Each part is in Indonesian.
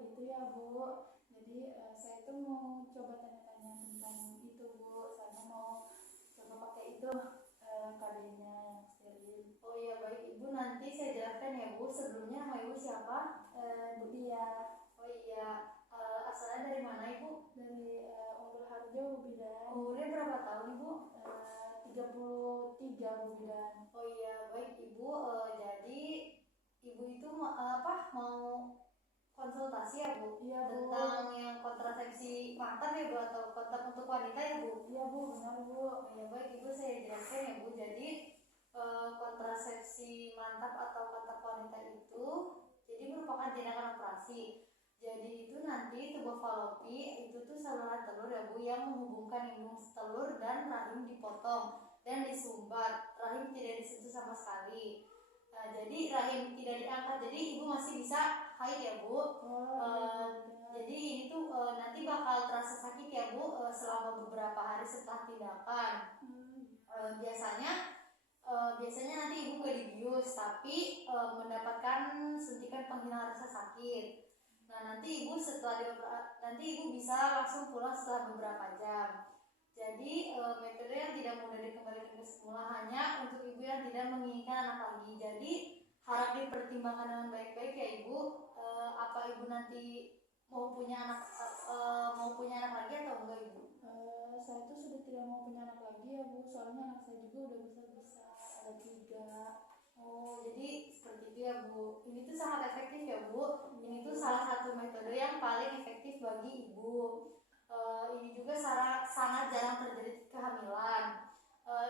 gitu ya Bu. Jadi saya tuh mau coba tanya-tanya tentang itu Bu. Saya mau coba pakai itu KD-nya yang steril. Oh iya baik Ibu, nanti saya jelaskan ya Bu. Sebelumnya nama Ibu siapa? Bu Dia. Oh iya, asalnya dari mana Ibu? Dari Unggul Harjo Bu Bidan. Umurnya berapa tahun Ibu? 33 Bu Bidan. Oh iya baik Ibu, jadi Ibu itu mau konsultasi ya Bu? Iya Bu. Tentang yang kontrasepsi mantap ya Bu, atau kontrak untuk wanita ya Bu? Iya Bu, benar Bu. Oh iya baik Ibu, saya jelaskan ya Bu. Jadi kontrasepsi mantap atau kontrak wanita itu jadi merupakan tindakan operasi. Jadi itu nanti tubuh falopi itu tuh saluran telur ya Bu, yang menghubungkan indung telur dan rahim dipotong dan disumbat. Rahim tidak disentuh sama sekali. Nah, jadi rahim tidak diangkat, jadi ibu masih bisa haid ya Bu. Jadi ini tuh nanti bakal terasa sakit ya Bu selama beberapa hari setelah tindakan. Biasanya nanti ibu gak dibius, tapi mendapatkan suntikan penghilang rasa sakit. Nah nanti ibu bisa langsung pulang setelah beberapa jam. Jadi metode yang tidak mudah dikembalikan ke semula, hanya untuk ibu yang tidak menginginkan anak lagi. Jadi harap dipertimbangkan dengan baik-baik ya Ibu. Apa Ibu nanti mau punya anak lagi atau enggak Ibu? Saya tuh sudah tidak mau punya anak lagi ya Bu. Soalnya anak saya juga udah besar-besar, ada 3. Oh, jadi seperti itu ya Bu. Ini tuh sangat efektif ya Bu. Ini tuh salah satu metode yang paling efektif bagi ibu. Ini juga sangat jarang terjadi kehamilan.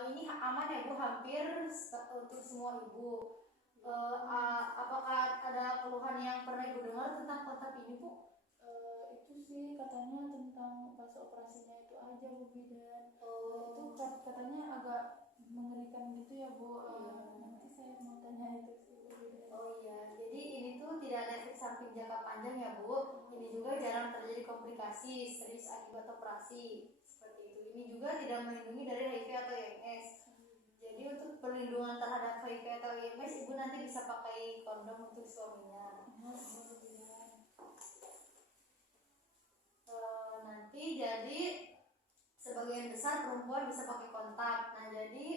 Ini aman ya Bu, hampir untuk semua ibu. Apakah ada keluhan yang pernah Ibu dengar tentang kontrak ini Bu? Itu sih katanya tentang pas operasinya itu aja Bu Bidan. Itu katanya agak mengerikan gitu ya Bu. Nanti saya mau tanya itu sih Bu Bidan. Oh iya, jadi ini tuh tidak ada efek samping jangka panjang ya Bu. Ini juga jarang terjadi komplikasi serius akibat operasi seperti itu. Ini juga tidak melindungi dari HIV atau IMS. Jadi untuk perlindungan terhadap HIV atau IMS, ibu nanti bisa pakai kondom untuk suaminya. Nanti jadi sebagian besar perempuan bisa pakai kontak. Nah jadi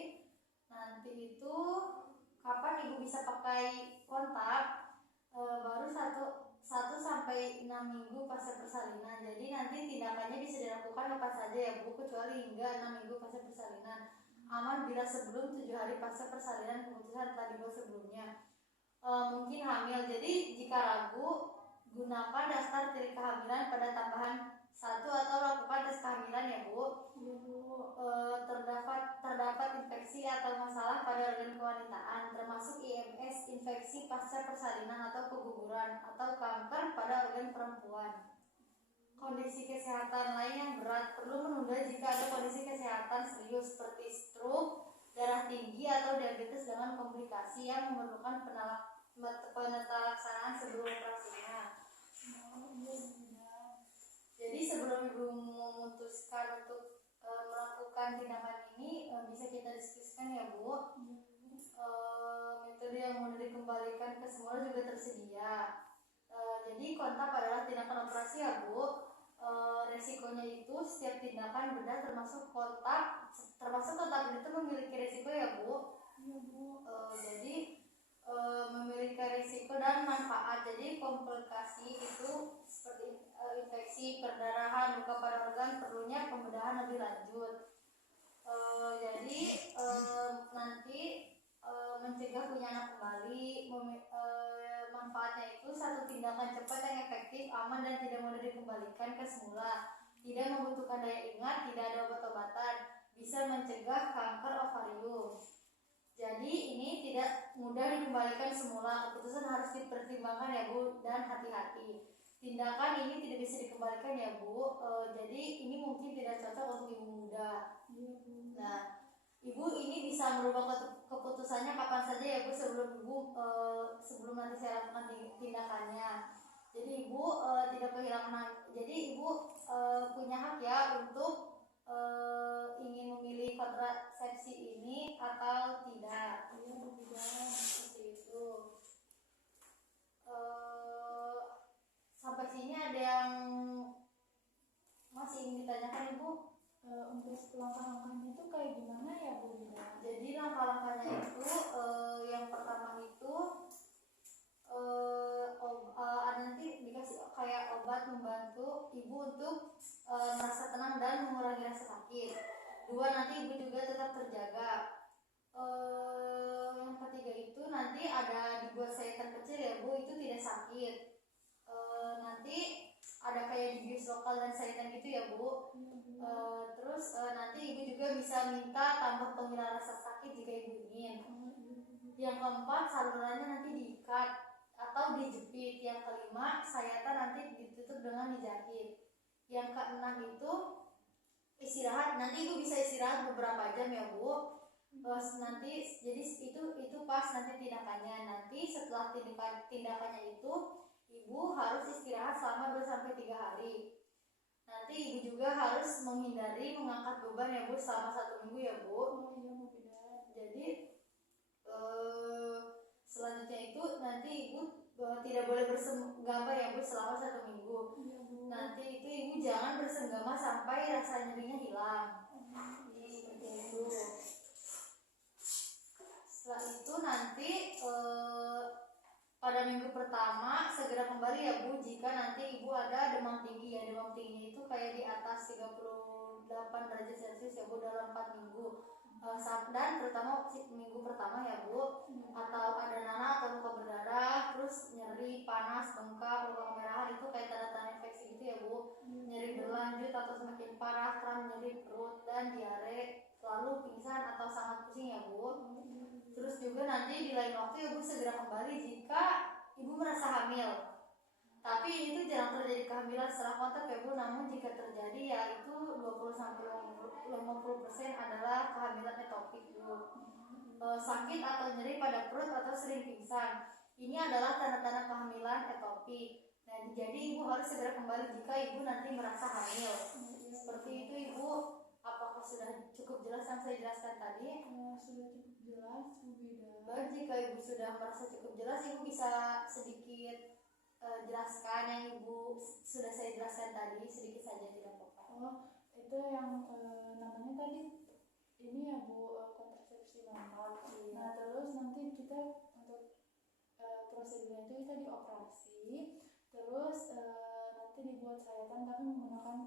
nanti itu kapan ibu bisa pakai kontak? Baru 1-6 minggu pasca persalinan. Jadi nanti tindakannya bisa dilakukan kapan saja ya Bu, kecuali hingga 6 minggu pasca persalinan. Aman bila sebelum 7 hari pasca persalinan keputusan telah dibuat sebelumnya. Mungkin hamil. Jadi jika ragu, gunakan daftar ciri kehamilan pada tambahan 1 atau lakukan tes kehamilan ya Bu. Terdapat infeksi atau masalah pada organ kewanitaan, termasuk IMS, infeksi pasca persalinan atau keguguran, atau kanker pada organ perempuan. Kondisi kesehatan lain yang berat perlu menunda jika ada kondisi kesehatan serius seperti stroke, darah tinggi, atau diabetes dengan komplikasi yang memerlukan penelaksanaan sebelum operasinya. Jadi sebelum ibu memutuskan untuk melakukan tindakan ini, bisa kita diskusikan ya Bu. Metode yang mudah dikembalikan ke semula juga tersedia. Jadi kontak adalah tindakan operasi ya Bu. Resikonya itu setiap tindakan bedah termasuk kontak itu memiliki resiko ya Bu. Jadi memiliki risiko dan manfaat. Jadi komplikasi itu seperti infeksi, perdarahan, luka pada organ, perlunya pembedahan lebih lanjut. Jadi nanti mencegah punya anak kembali. Manfaatnya itu satu tindakan cepat yang efektif, aman, dan tidak mudah dikembalikan ke semula. Tidak membutuhkan daya ingat, tidak ada obat-obatan, bisa mencegah kanker ovarium. Jadi ini tidak mudah dikembalikan semula. Keputusan harus dipertimbangkan ya Bu, dan hati-hati. Tindakan ini tidak bisa dikembalikan ya Bu. Jadi ini mungkin tidak cocok untuk ibu muda. Nah, ibu ini bisa merubah keputusannya kapan saja ya Bu, sebelum nanti saya lakukan tindakannya. Jadi ibu tidak kehilangan. Jadi ibu punya hak ya untuk ingin memilih kontrasepsi ini atau tidak. Seperti itu. Sampai sini ditanyakan Ibu? Untuk langkah-langkahnya itu kayak gimana ya Bu Bida? Jadi langkah-langkahnya itu yang pertama itu nanti dikasih kayak obat membantu ibu untuk merasa tenang dan mengurangi rasa sakit. 2, nanti ibu juga tetap terjaga. Yang ketiga itu nanti ada dibuat sayetan kecil ya Bu, itu tidak sakit. Nanti ada kayak dibius lokal dan sayetan gitu ya Bu. Terus nanti ibu juga bisa minta tambah penghilang rasa sakit jika ibu ingin. Yang keempat, salurannya nanti diikat atau dijepit. Yang kelima, sayatan nanti ditutup dengan dijahit. Yang keenam itu istirahat. Nanti ibu bisa istirahat beberapa jam ya Bu. Nanti jadi itu pas nanti tindakannya. Nanti setelah tindakannya itu ibu harus istirahat selama 2-3 hari. Nanti ibu juga harus menghindari mengangkat beban ya Bu selama 1 minggu ya Bu. Jadi selanjutnya itu nanti ibu tidak boleh bersenggama ya Bu selama 1 minggu. Nanti itu ibu jangan bersenggama sampai rasa nyerinya hilang. Seperti itu. Setelah itu nanti pada minggu pertama segera kembali ya Bu jika nanti ibu ada demam tinggi ya. Demam tingginya itu kayak di atas 38 derajat Celcius ya Bu dalam 4 minggu. Dan terutama minggu pertama ya Bu, atau ada nanah atau luka berdarah, terus nyeri, panas, bengkak, luka kemerahan, itu kayak tanda-tanda infeksi gitu ya Bu. Nyeri berlanjut atau semakin parah, kram, nyeri perut dan diare, lalu pingsan atau sangat pusing ya Bu. Terus juga nanti di lain waktu ibu segera kembali jika ibu merasa hamil. Tapi itu jarang terjadi kehamilan setelah kontak ya Bu, namun jika terjadi ya itu 20-50% adalah kehamilan etopik Bu. Sakit atau nyeri pada perut atau sering pingsan, ini adalah tanda-tanda kehamilan etopik. Nah, jadi ibu harus segera kembali jika ibu nanti merasa hamil. Seperti itu Ibu. Apakah sudah cukup jelas yang saya jelaskan tadi? Sudah cukup jelas Bu Bida. Baik, jika ibu sudah merasa cukup jelas, ibu bisa sedikit jelaskan yang ibu sudah saya jelaskan tadi, sedikit saja tidak apa-apa. Itu yang namanya tadi ini ya Bu, kontrasepsi manual. Iya. Nah terus nanti kita untuk prosedurnya itu kita dioperasi, terus nanti dibuat sayatan tapi menggunakan